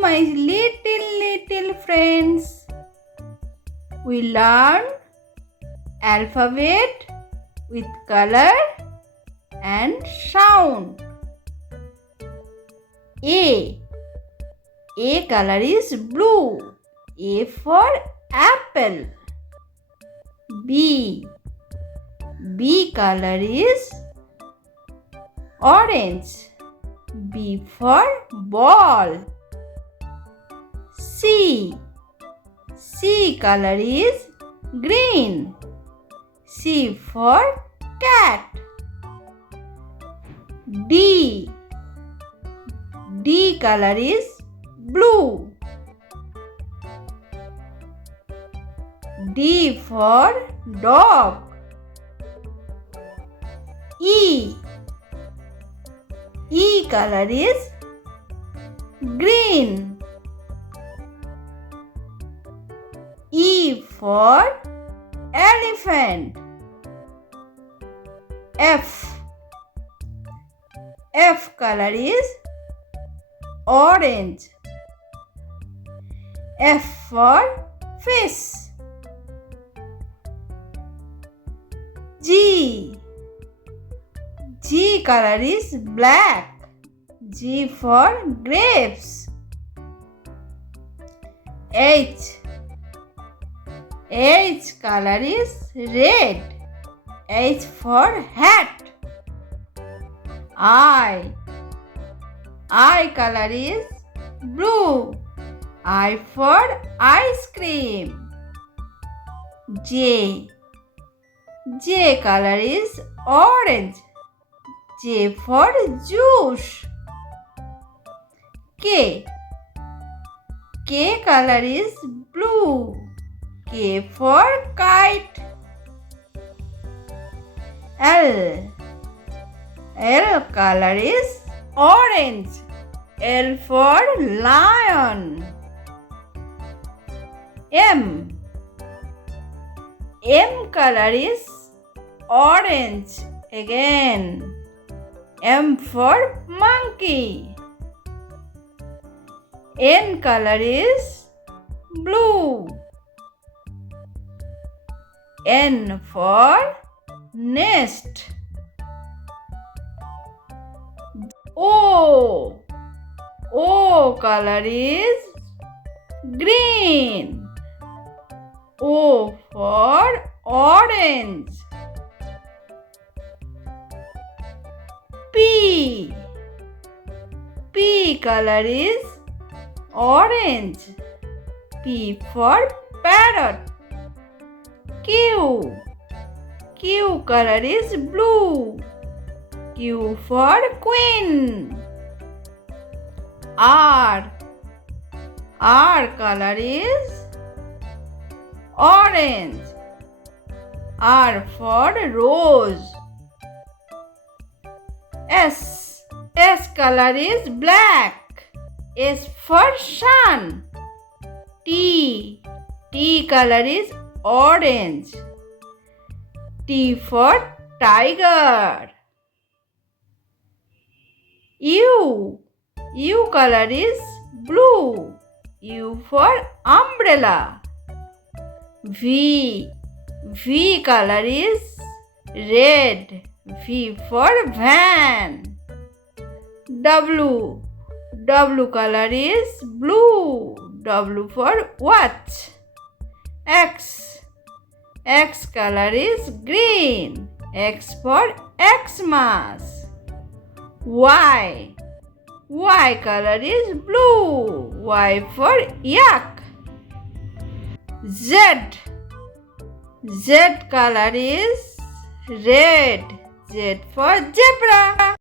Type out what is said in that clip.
my little friends. We learn alphabet with color and sound. A color is blue. A for apple. B color is orange. B for ball. C color is green. C for cat. D color is blue. D for dog. E color is green. E for elephant. F color is orange. F for fish. G color is black. G for grapes. H color is red. H for hat. I color is blue. I for ice cream. J color is orange. J for juice. K color is blue. K for kite. L color is orange. L for lion. M color is orange again. M for monkey. N color is blue. N for nest. O color is green. O for orange. P color is orange. P for parrot. Q color is blue. Q for queen. R color is orange. R for rose. S color is black. S for sun. T color is orange. T for tiger. U color is blue. U for umbrella. V color is red. V for van. W color is blue. W for watch. X color is green. X for Xmas. Y color is blue. Y for yak. Z color is red. Z for zebra.